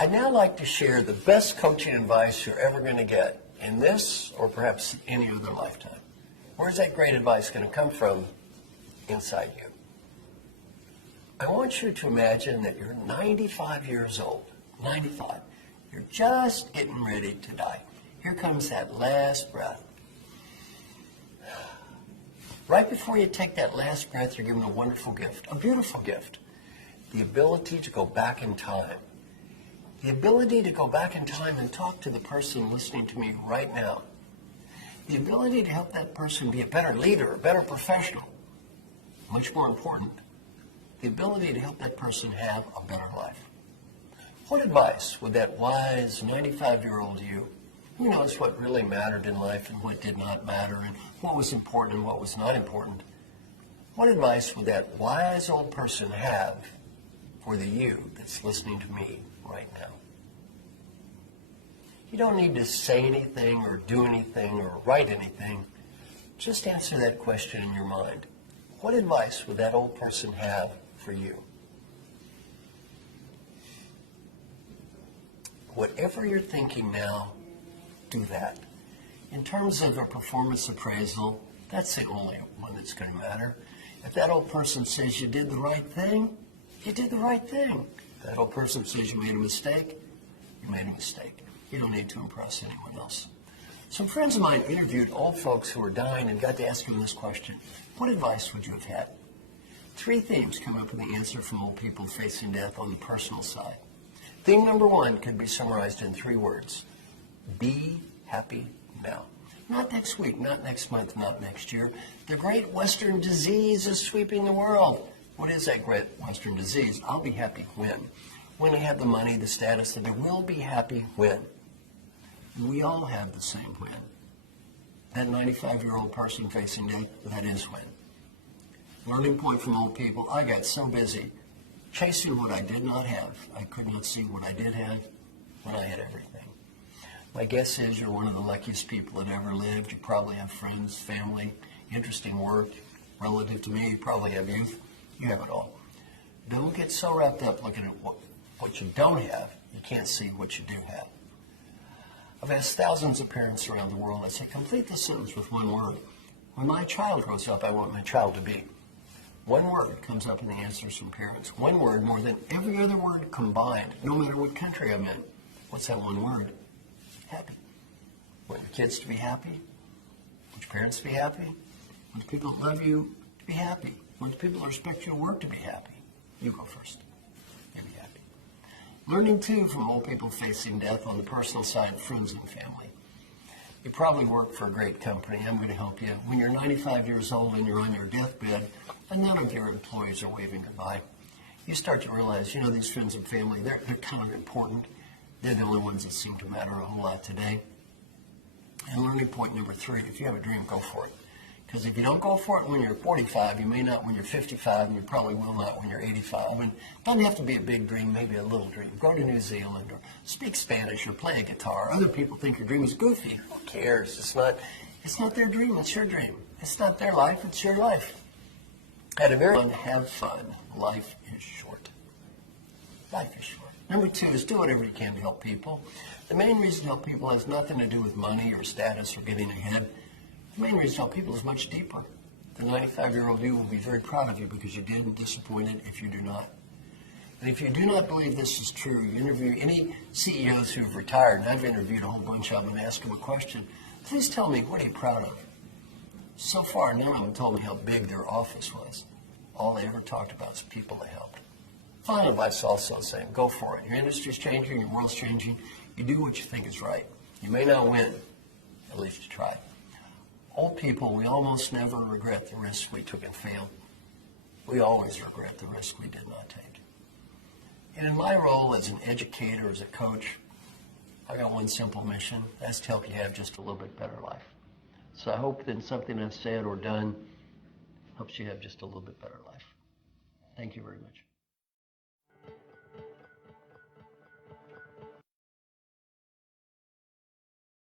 I'd now like to share the best coaching advice you're ever going to get in this or perhaps any other lifetime. Where's that great advice going to come from? Inside you. I want you to imagine that you're 95 years old. 95. You're just getting ready to die. Here comes that last breath. Right before you take that last breath, you're given a wonderful gift, a beautiful gift. The ability to go back in time. The ability to go back in time and talk to the person listening to me right now. The ability to help that person be a better leader, a better professional. Much more important, the ability to help that person have a better life. What advice would that wise 95-year-old you, who knows what really mattered in life and what did not matter and what was important and what was not important, what advice would that wise old person have for the you that's listening to me right now? You don't need to say anything or do anything or write anything. Just answer that question in your mind. What advice would that old person have for you? Whatever you're thinking now, do that. In terms of a performance appraisal, that's the only one that's going to matter. If that old person says you did the right thing, you did the right thing. If that old person says you made a mistake, you made a mistake. You don't need to impress anyone else. Some friends of mine interviewed old folks who were dying and got to ask them this question. What advice would you have had? 3 themes come up in the answer from old people facing death on the personal side. Theme number 1 could be summarized in 3 words. Be happy now. Not next week, not next month, not next year. The great Western disease is sweeping the world. What is that great Western disease? I'll be happy when? When I have the money, the status, that I will be happy when. We all have the same when. That 95-year-old person facing death, that is when. Learning point from old people, I got so busy chasing what I did not have. I could not see what I did have when I had everything. My guess is you're one of the luckiest people that ever lived. You probably have friends, family, interesting work. Relative to me, you probably have youth. You have it all. Don't get so wrapped up looking at what you don't have. You can't see what you do have. I've asked thousands of parents around the world. I say, complete this sentence with one word. When my child grows up, I want my child to be. One word comes up in the answers from parents. One word more than every other word combined, no matter what country I'm in. What's that one word? Happy. Want your kids to be happy? Want your parents to be happy? Want the people that love you to be happy? Want the people that respect you at work to be happy? You go first. You be happy. Learning, too, from old people facing death on the personal side, friends and family. You probably work for a great company. I'm going to help you. When you're 95 years old and you're on your deathbed, and none of your employees are waving goodbye, you start to realize, these friends and family, they're kind of important. They're the only ones that seem to matter a whole lot today. And learning point number 3, if you have a dream, go for it. Because if you don't go for it when you're 45, you may not when you're 55, and you probably will not when you're 85. And it doesn't have to be a big dream, maybe a little dream. Go to New Zealand or speak Spanish or play a guitar. Other people think your dream is goofy. Who cares? It's not their dream, it's your dream. It's not their life, it's your life. At a very fun, have fun. Life is short. Life is short. Number 2 is do whatever you can to help people. The main reason to help people has nothing to do with money or status or getting ahead. The main reason to help people is much deeper. The 95-year-old you will be very proud of you because you did and disappointed if you do not. And if you do not believe this is true, you interview any CEOs who have retired, and I've interviewed a whole bunch of them and asked them a question, please tell me, what are you proud of? So far, none of them told me how big their office was. All they ever talked about is people they helped. Final advice also saying, go for it. Your industry's changing, your world's changing. You do what you think is right. You may not win, at least you tried. Old people, we almost never regret the risks we took and failed. We always regret the risk we did not take. And in my role as an educator, as a coach, I got one simple mission. That's to help you have just a little bit better life. So I hope that something I've said or done helps you have just a little bit better life. Thank you very much.